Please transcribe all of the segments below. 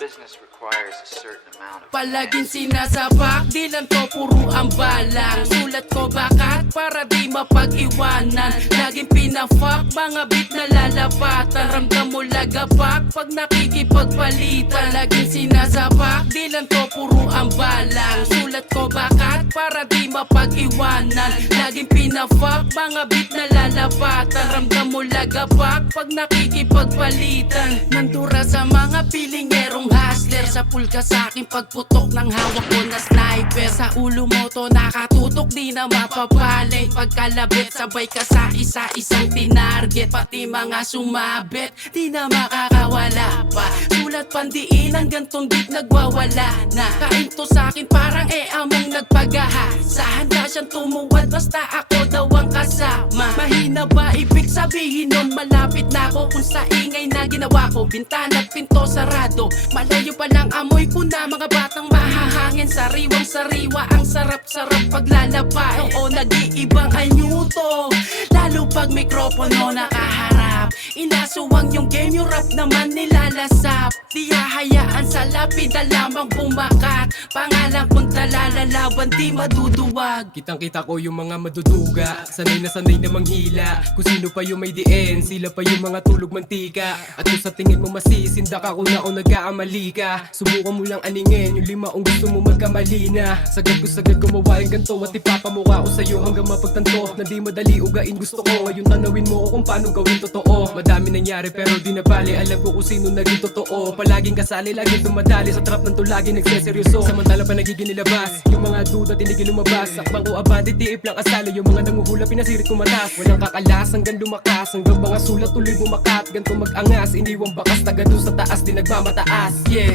business requires a certain amount of Palaging sinasapak, di lang to puro ambalang. Sulat ko bakat para di mapag-iwanan. Laging pinafuck, mga beat na lalapatan. Ramdam mo lagapak pag nakikipagpalitan. Palaging sinasapak, di lang to puro ambalang. Sulat ko bakat para di mapag-iwanan. Laging pinafuck, mga beat na lalapatan. Ramdam mo lagapak pag nakikipagpalitan. Nandura sa mga pilingerong hustler. Sa pulga sa aking pagputok ng hawak ko na sniper. Sa ulo mo to nakatutok, di na mapapalit. Pagkalabit sabay ka sa isa-isang tinarget. Pati mga sumabit, di na makakawala pa. Sulat pandiin ang gantong beat nagwawala na. Kain to sa akin parang among nagpagahasa. Handa siyang tumuwad basta ako daw ang kasama. Mahina ba ibig sabihin nun? Malapit na ako kung sa ingay na ginawa ko. Bintana at pinto sarado, malayo pa lang amoy ko na. Mga batang mahahangin, sariwang sariwa. Ang sarap-sarap paglalaba. Oo, nag-iibang anyo to, lalo pag mikropono nakaharap. Inasuwang yung game, yung rap naman nilalasap. Di hahayaan sa lapida lamang bumakat. Pangalan kong talalalaban, di maduduwag. Kitang-kita ko yung mga maduduga, sanay na manghila. Kung sino pa yung may diin, sila pa yung mga tulog mantika. At kung sa tingin mo masisindak ako na o nagkaamali ka, subukan mo lang aningin yung lima kung gusto mo magkamali na. Sagad ko mawain ganto at ipapamukha ko sa'yo hanggang mapagtanto na di madali ugain gusto ko. Ngayon tanawin mo ko kung paano gawin totoo. Madami nangyari pero di na bali, alam ko kung sino naging totoo. Palaging kasali, laging tumadali sa trap ng tulagi nagseseryoso. Samantala pa nagiging nilabas yung mga duda tinigil lumabas. Sakbang ko abante, tiip lang asalo. Yung mga nanguhula pinasirit ko matas. Walang kakalas hanggang lumakas, hanggang mga sulat tuloy bumakat. Ganto mag-angas, iniwang bakas, taga doon sa taas di nagmamataas. Yeah.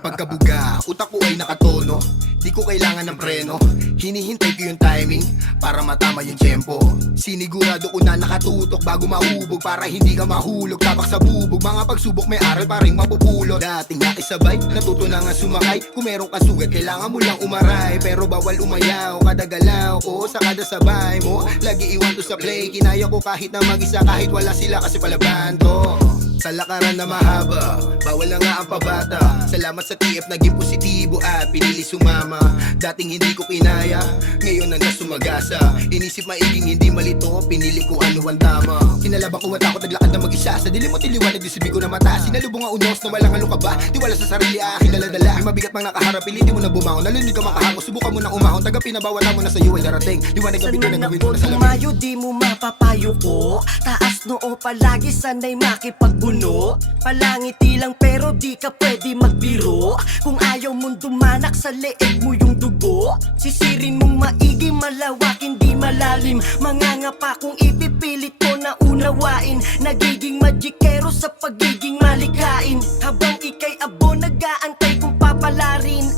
Pagkabuga, utak ko ay nakatono. Di ko kailangan ng preno. Hinihintay ko yung timing para matama yung tempo. Sinigurado ko na nakatutok bago mahubog, para hindi ka mahulog tabak sa bubog. Mga pagsubok may aral pa rin mapupulot. Dating nakisabay, natuto na nga sumakay. Kung meron ka sugat, kailangan mo lang umaray. Pero bawal umayaw, kada galaw ko sa kada sabay mo. Lagi iwan to sa play, kinaya ko kahit na mag-isa, kahit wala sila kasi palaban to. Sa lakaran na mahaba, bawal na nga ang pabata. Salamat sa TF, naging positibo at pinili sumama. Dating hindi ko kinaya, ngayon na nasumagasa. Inisip maiging hindi malito, pinili ko ano ang tama. Kinalaban ko at ako naglakad na mag-isa. Sa dilim mo tiliwanag, disibi ko na mata. Sinalubong ang unos na walang ano ka ba? Tiwala sa sarili, aking daladala. May mabigat mang nakaharap, pilitin mo na bumangon. Lalo hindi ka makahako, subukan mo na umahon. Taga pinabawala mo na sa'yo ay darating. Liwanag na bigyan na gawin mo na sa lamig. Tumayo, di mo mapapayo ko. Taas noo palagi, sanay makipagbuno. Palangiti lang pero di ka pwede magbiro. Kung ayaw mong dumanak sa leeg mo yung dugo, sisirin mong maigi, malawak, hindi malalim. Mangangapa kung ipipilit ko na unawain. Nagiging magikero sa pagiging malikain. Habang ikay abo, nag-aantay kung papalarin.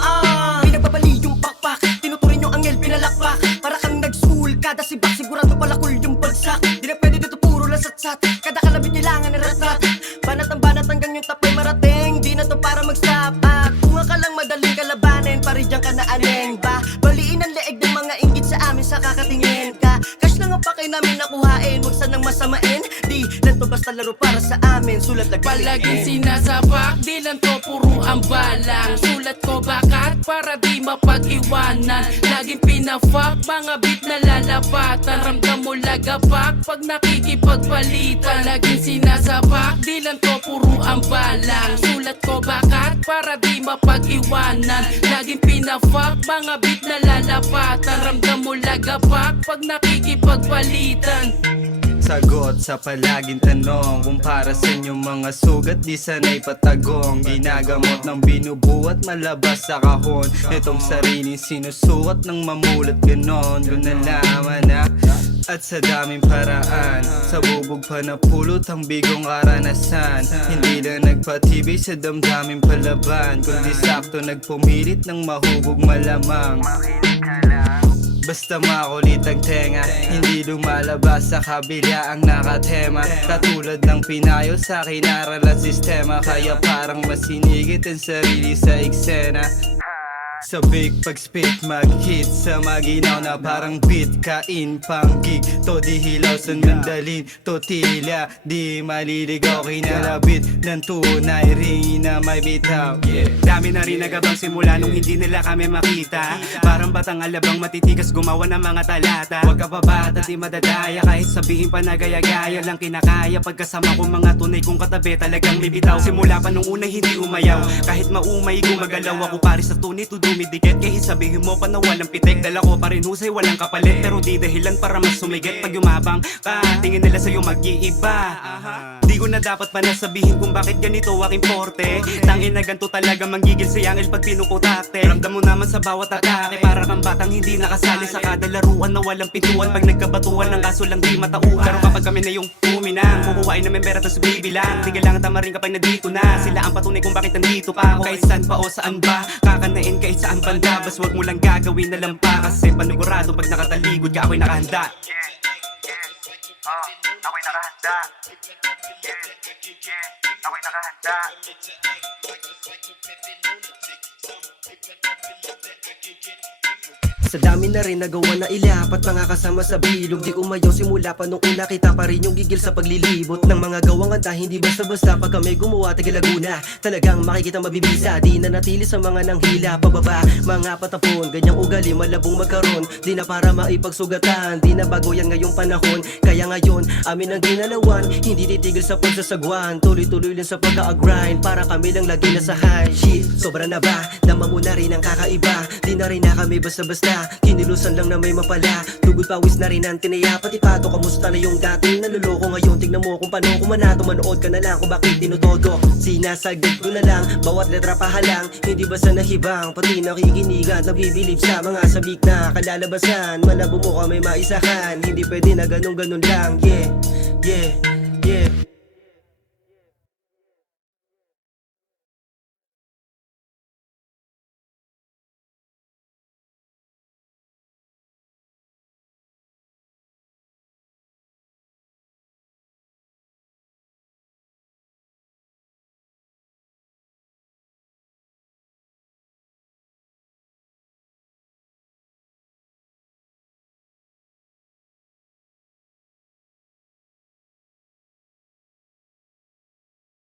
Pinagbabali yung pakpak, tinuturin yung angel, pinalakpak. Para kang nag-school, kada sibak sigurado pala cool yung bagsak. Di na pwede dito puro lasatsat, kada kalabit kailangan na ratrat. Banat ang banat hanggang yung tapay marating, di na to para mag-stop. Kung ka lang madaling kalabanin, paridyan ka na aneng ba? Baliin ang leeg ng mga inggit sa amin sa kakatingin ka. Cash lang ang pakay namin nakuhain, wag sanang masamain. Di lang to basta laro para sa amin, sulat lang Palaging sinasapak, di lang to puro ambalang. Sulat ko bakat para di mapag-iwanan. Laging pinafuck, mga beat na lalapatan. Ramdam mo lagapak pag nakikipagpalitan. Palaging sinasapak, di lang to puro ambalang. Sulat ko bakat para di mapag-iwanan. Laging pinafuck, mga beat na lalapatan. Ramdam mo lagapak pag nakikipagpalitan. Sagot sa palaging tanong, kung para sa inyong mga sugat di sanay patagong. Ginagamot ng binubuhat malabas sa kahon. Itong sariling sinusukat ng mamulat ganon. Kung nalaman na at sa daming paraan, sa bubog pa napulot ang bigong karanasan. Hindi lang nagpatibay sa damdamin palaban, kundi sakto nagpumilit ng mahubog malamang. Basta makulit ang tenga, hindi lumalabas sa kabila ang nakatema. Katulad ng pinayo sa akin aral at sistema, kaya parang masinigit ang sarili sa eksena. Sabik pag-spit, mag-hit sa maginaw na parang beat. Kain pang gig, to di hilaw sa mandalin. To tila, di maliligaw. Kinalabit ng tunay rin na may bitaw. Dami na rin nagabang simula nung hindi nila kami makita. Parang batang alabang matitigas gumawa ng mga talata. Huwag ka babata, di madadaya. Kahit sabihin pa na gaya-gaya lang kinakaya. Pagkasama ko mga tunay kong katabi talagang may bitaw. Simula pa nung una hindi umayaw. Kahit maumay gumagalaw ako pare sa tunay to dumidikit. Kahit sabihin mo pa na walang pitik. Dala ko pa rin husay walang kapalit. Pero di dahilan para mas sumigit. Pag yumabang ka, tingin nila sa'yo mag-iiba. Di ko na dapat pa nasabihin kung bakit ganito aking porte. Tangin na ganito talaga manggigil si Angel pag pinuputate. Ramdam mo naman sa bawat atake. Para kang batang hindi nakasali sa kada laruan na walang pintuan. Pag nagkabatuan ng kaso lang di matauhan. Pero kapag kami na yung uminang, kukuhain namin pera tas bibilang. Di kailangan tamarin kapag nandito na. Sila ang patunay kung bakit nandito pa ako. Kahit saan pa o saan ba, kakanain kahit saan banda. Bas wag mo lang gagawin na lang pa. Kasi panigurado pag nakataligod ka ako'y nakahanda. Ako'y nakahanda. Ako'y nakahanda. Sa dami na rin nagawa na ilapat mga kasama sa bilog. Di umayaw simula pa nung una, kita pa rin yung gigil sa paglilibot ng mga gawang kanta. Hindi basta-basta pag kami gumawa taga Laguna. Talagang makikita mabibisa, di na natili sa mga nanghila. Pababa, mga patapon, ganyang ugali malabong magkaroon. Di na para maipagsugatan, di na bago yan ngayong panahon. Kaya ngayon, amin ang ginalawan, hindi titigil sa pagsasagwan. Tuloy-tuloy lang sa pag-a-grind, para kami lang lagi na sa high. Shit, sobra na ba? Naman mo na rin ang kakaiba. Di na rin na kami basta-basta, kinilusan lang na may mapala. Tugod pawis na rin ang tinaya. Pati pato, kamusta na yung dating naluloko ngayon? Tignan mo kung paano kumanato. Manood ka na lang kung bakit tinutodo. Sinasagad ko na lang, bawat letra pahalang. Hindi basta nahibang, pati nakikinig at nabibilib sa mga sabik na kalalabasan. Malabo mo kami maisahan, hindi pwede na ganun-ganun lang. Yeah, yeah, yeah.